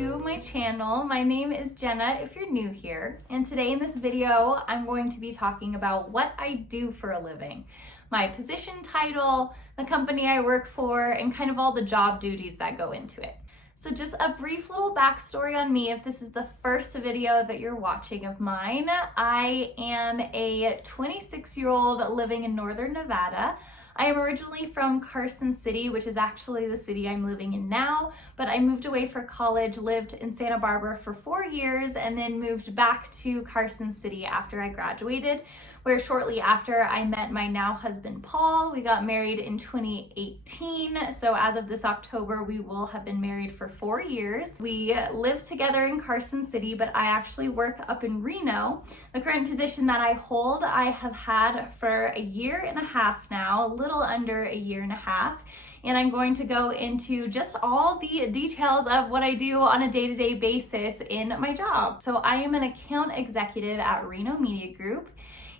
to my channel. My name is Jenna if you're new here, and today in this video I'm going to be talking about what I do for a living, my position title, the company I work for, and kind of all the job duties that go into it. So just a brief little backstory on me if this is the first video that you're watching of mine. I am a 26-year-old living in northern Nevada. I am originally from Carson City, which is actually the city I'm living in now, but I moved away for college, lived in Santa Barbara for 4 years, and then moved back to Carson City after I graduated, where shortly after I met my now husband, Paul. We got married in 2018, so as of this October, we will have been married for 4 years. We live together in Carson City, but I actually work up in Reno. The current position that I hold, I have had for a year and a half now, a little under a year and a half. And I'm going to go into just all the details of what I do on a day-to-day basis in my job. So I am an account executive at Reno Media Group.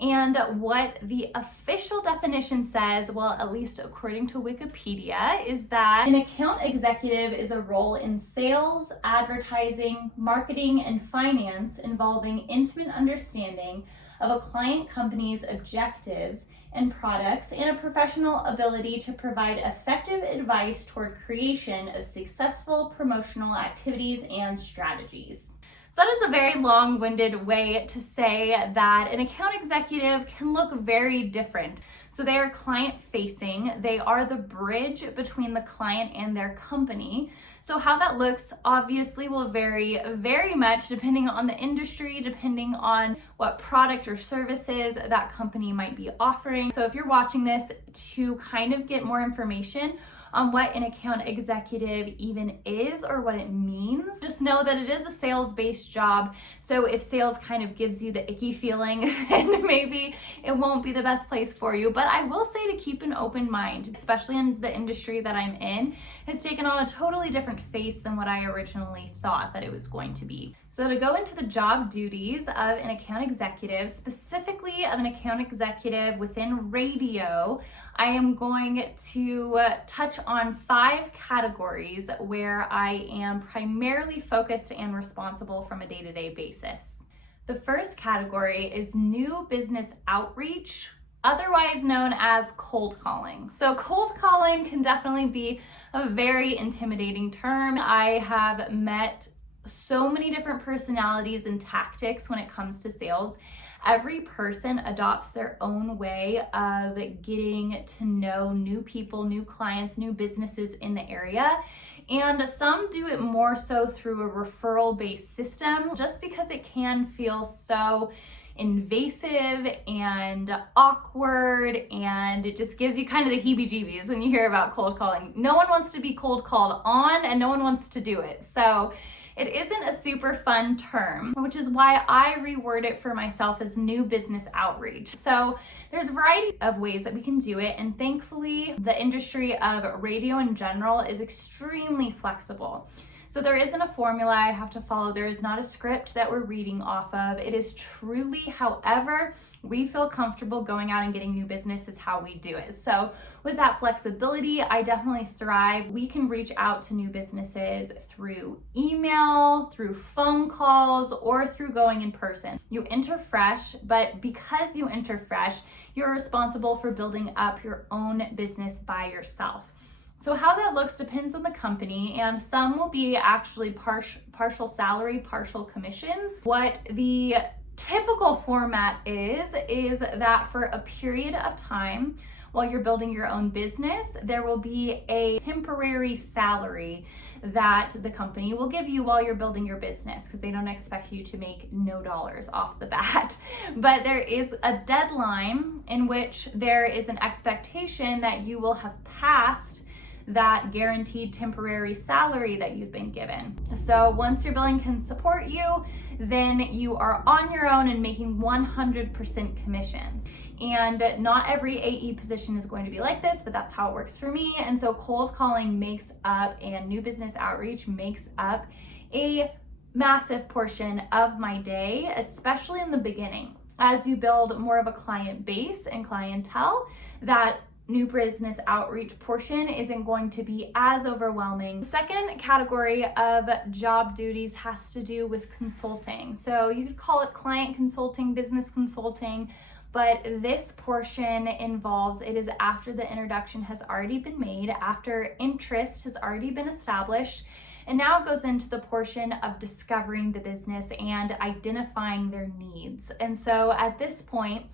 And what the official definition says, well, at least according to Wikipedia, is that an account executive is a role in sales, advertising, marketing, and finance involving intimate understanding of a client company's objectives and products and a professional ability to provide effective advice toward creation of successful promotional activities and strategies. So that is a very long-winded way to say that an account executive can look very different. So they are client-facing. They are the bridge between the client and their company. So how that looks obviously will vary very much depending on the industry, depending on what product or services that company might be offering. So if you're watching this to kind of get more information on what an account executive even is or what it means, just know that it is a sales-based job. So if sales kind of gives you the icky feeling, then maybe it won't be the best place for you. But I will say to keep an open mind, especially in the industry that I'm in, has taken on a totally different face than what I originally thought that it was going to be. So to go into the job duties of an account executive, specifically of an account executive within radio, I am going to touch on 5 categories where I am primarily focused and responsible from a day-to-day basis. The first category is new business outreach, otherwise known as cold calling. So cold calling can definitely be a very intimidating term. I have met so many different personalities and tactics when it comes to sales. Every person adopts their own way of getting to know new people, new clients, new businesses in the area. And some do it more so through a referral-based system, just because it can feel so invasive and awkward, and it just gives you kind of the heebie-jeebies when you hear about cold calling. No one wants to be cold called on, and no one wants to do it. So it isn't a super fun term, which is why I reword it for myself as new business outreach. So there's a variety of ways that we can do it, and thankfully the industry of radio in general is extremely flexible. So there isn't a formula I have to follow. There is not a script that we're reading off of. It is truly however we feel comfortable going out and getting new business is how we do it. So with that flexibility, I definitely thrive. We can reach out to new businesses through email, through phone calls, or through going in person. You enter fresh, but because you enter fresh, you're responsible for building up your own business by yourself. So how that looks depends on the company, and some will be actually partial salary, partial commissions. What the typical format is that for a period of time while you're building your own business, there will be a temporary salary that the company will give you while you're building your business, because they don't expect you to make no dollars off the bat. But there is a deadline in which there is an expectation that you will have passed that guaranteed temporary salary that you've been given. So once your billing can support you, then you are on your own and making 100% commissions. And not every AE position is going to be like this, but that's how it works for me. And so cold calling makes up, and new business outreach makes up, a massive portion of my day, especially in the beginning. As you build more of a client base and clientele, that new business outreach portion isn't going to be as overwhelming. The second category of job duties has to do with consulting. So you could call it client consulting, business consulting, but this portion involves, it is after the introduction has already been made, after interest has already been established, and now it goes into the portion of discovering the business and identifying their needs. And so at this point,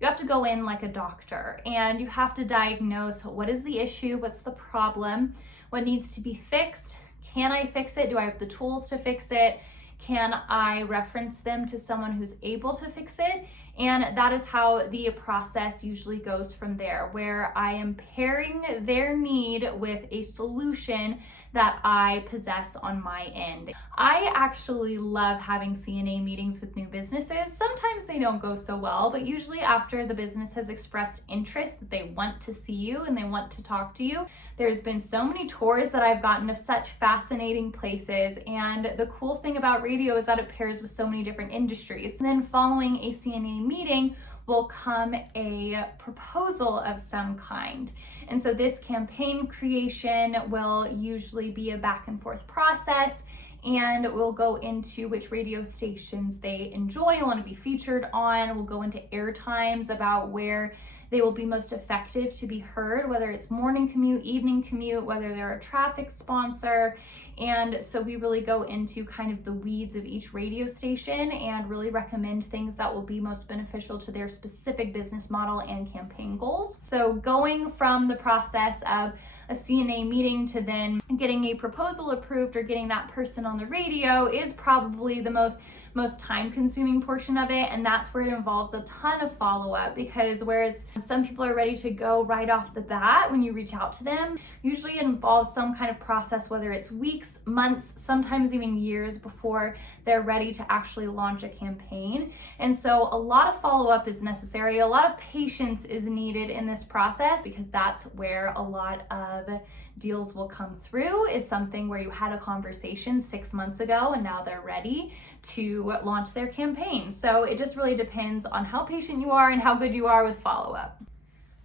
you have to go in like a doctor and you have to diagnose what is the issue, what's the problem, what needs to be fixed, can I fix it, do I have the tools to fix it, can I reference them to someone who's able to fix it? And that is how the process usually goes from there, where I am pairing their need with a solution that I possess on my end. I actually love having CNA meetings with new businesses. Sometimes they don't go so well, but usually after the business has expressed interest that they want to see you and they want to talk to you. There's been so many tours that I've gotten of such fascinating places, and the cool thing about radio is that it pairs with so many different industries. And then following a CNA meeting will come a proposal of some kind. And so this campaign creation will usually be a back and forth process, and we'll go into which radio stations they enjoy and want to be featured on. We'll go into air times about where they will be most effective to be heard, whether it's morning commute, evening commute, whether they're a traffic sponsor. And so we really go into kind of the weeds of each radio station and really recommend things that will be most beneficial to their specific business model and campaign goals. So going from the process of a CNA meeting to then getting a proposal approved or getting that person on the radio is probably the most time-consuming portion of it, and that's where it involves a ton of follow-up, because whereas some people are ready to go right off the bat when you reach out to them, usually it involves some kind of process, whether it's weeks, months, sometimes even years before they're ready to actually launch a campaign. And so a lot of follow-up is necessary, a lot of patience is needed in this process, because that's where a lot of deals will come through, is something where you had a conversation 6 months ago and now they're ready to launch their campaign. So it just really depends on how patient you are and how good you are with follow-up.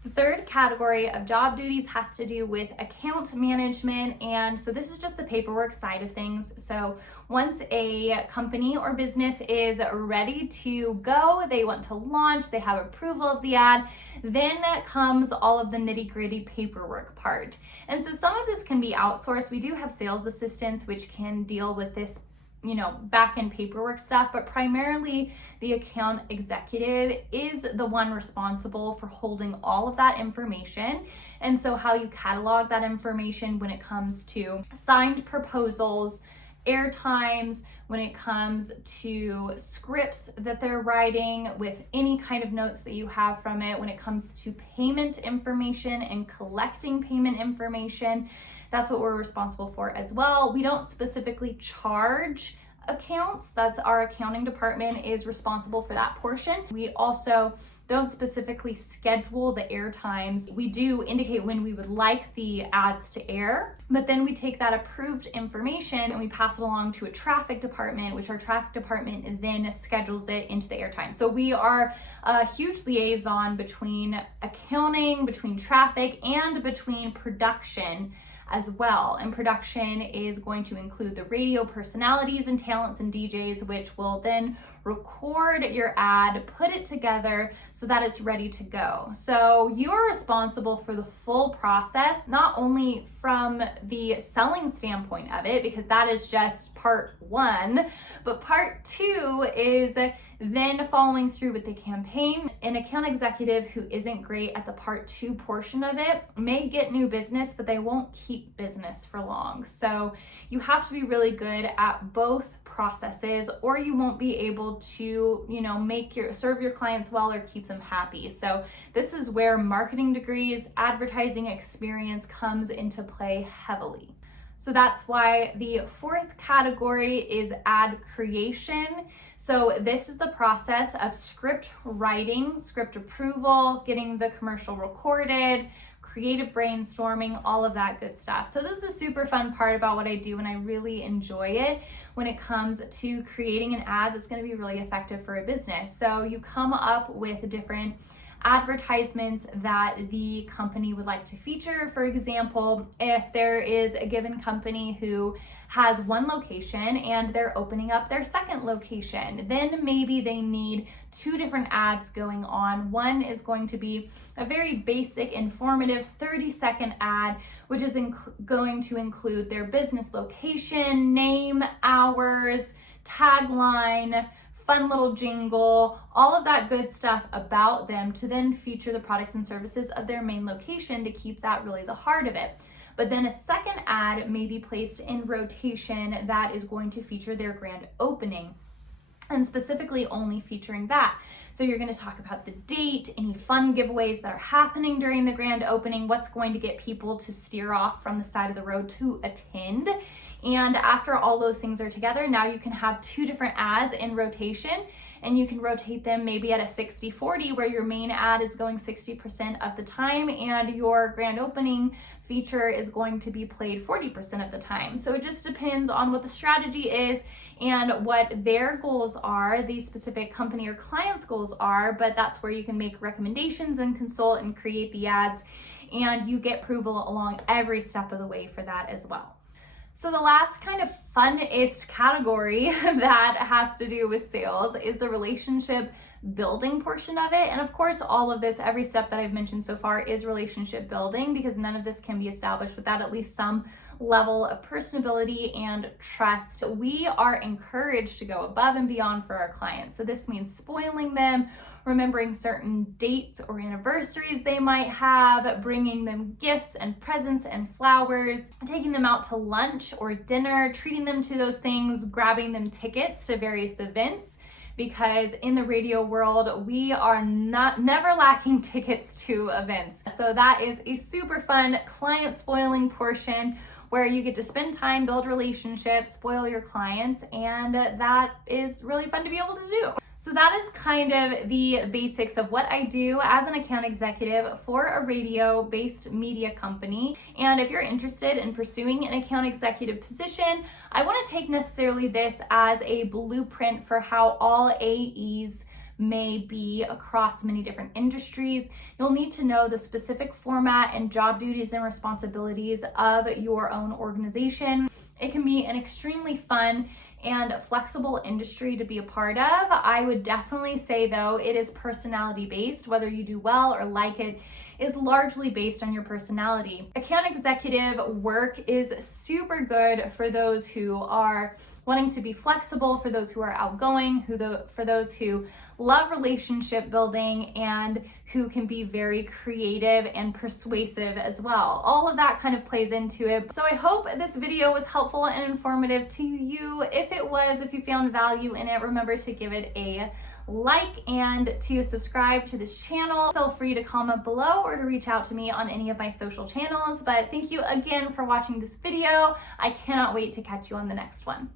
The third category of job duties has to do with account management, and so this is just the paperwork side of things. So once a company or business is ready to go, they want to launch, they have approval of the ad, then comes all of the nitty-gritty paperwork part. And so some of this can be outsourced. We do have sales assistants which can deal with this back-end paperwork stuff, but primarily the account executive is the one responsible for holding all of that information. And so how you catalog that information when it comes to signed proposals, air times, when it comes to scripts that they're writing with any kind of notes that you have from it, when it comes to payment information and collecting payment information, that's what we're responsible for as well. We don't specifically charge accounts. That's our accounting department is responsible for that portion. We also don't specifically schedule the air times. We do indicate when we would like the ads to air, but then we take that approved information and we pass it along to a traffic department, which our traffic department then schedules it into the air time. So we are a huge liaison between accounting, between traffic, and between production as well. And production is going to include the radio personalities and talents and DJs, which will then record your ad, put it together so that it's ready to go. So you're responsible for the full process, not only from the selling standpoint of it, because that is just part one, but part two is then following through with the campaign. An account executive who isn't great at the part two portion of it may get new business, but they won't keep business for long. So you have to be really good at both processes, or you won't be able to, serve your clients well or keep them happy. So this is where marketing degrees, advertising experience comes into play heavily. So that's why the fourth category is ad creation. So this is the process of script writing, script approval, getting the commercial recorded, creative brainstorming, all of that good stuff. So this is a super fun part about what I do, and I really enjoy it when it comes to creating an ad that's going to be really effective for a business. So you come up with different advertisements that the company would like to feature. For example, if there is a given company who has one location and they're opening up their second location, then maybe they need two different ads going on. One is going to be a very basic, informative 30-second ad, which is going to include their business location, name, hours, tagline, fun little jingle, all of that good stuff about them, to then feature the products and services of their main location to keep that really the heart of it. But then a second ad may be placed in rotation that is going to feature their grand opening, and specifically only featuring that. So you're going to talk about the date, any fun giveaways that are happening during the grand opening, what's going to get people to steer off from the side of the road to attend. And after all those things are together, now you can have two different ads in rotation, and you can rotate them maybe at a 60-40, where your main ad is going 60% of the time and your grand opening feature is going to be played 40% of the time. So it just depends on what the strategy is and what their goals are, the specific company or client's goals are, but that's where you can make recommendations and consult and create the ads, and you get approval along every step of the way for that as well. So the last kind of funnest category that has to do with sales is the relationship building portion of it. And of course, all of this, every step that I've mentioned so far is relationship building, because none of this can be established without at least some level of personability and trust. We are encouraged to go above and beyond for our clients. So this means spoiling them, remembering certain dates or anniversaries they might have, bringing them gifts and presents and flowers, taking them out to lunch or dinner, treating them to those things, grabbing them tickets to various events. Because in the radio world, we are never lacking tickets to events. So that is a super fun client spoiling portion where you get to spend time, build relationships, spoil your clients, and that is really fun to be able to do. So that is kind of the basics of what I do as an account executive for a radio-based media company. And if you're interested in pursuing an account executive position, I want to take necessarily this as a blueprint for how all AEs may be across many different industries. You'll need to know the specific format and job duties and responsibilities of your own organization. It can be an extremely fun and flexible industry to be a part of. I would definitely say though, it is personality based. Whether you do well or like it is largely based on your personality. Account executive work is super good for those who are wanting to be flexible, for those who are outgoing, for those who love relationship building, and who can be very creative and persuasive as well. All of that kind of plays into it. So I hope this video was helpful and informative to you. If it was, if you found value in it, remember to give it a like and to subscribe to this channel. Feel free to comment below or to reach out to me on any of my social channels. But thank you again for watching this video. I cannot wait to catch you on the next one.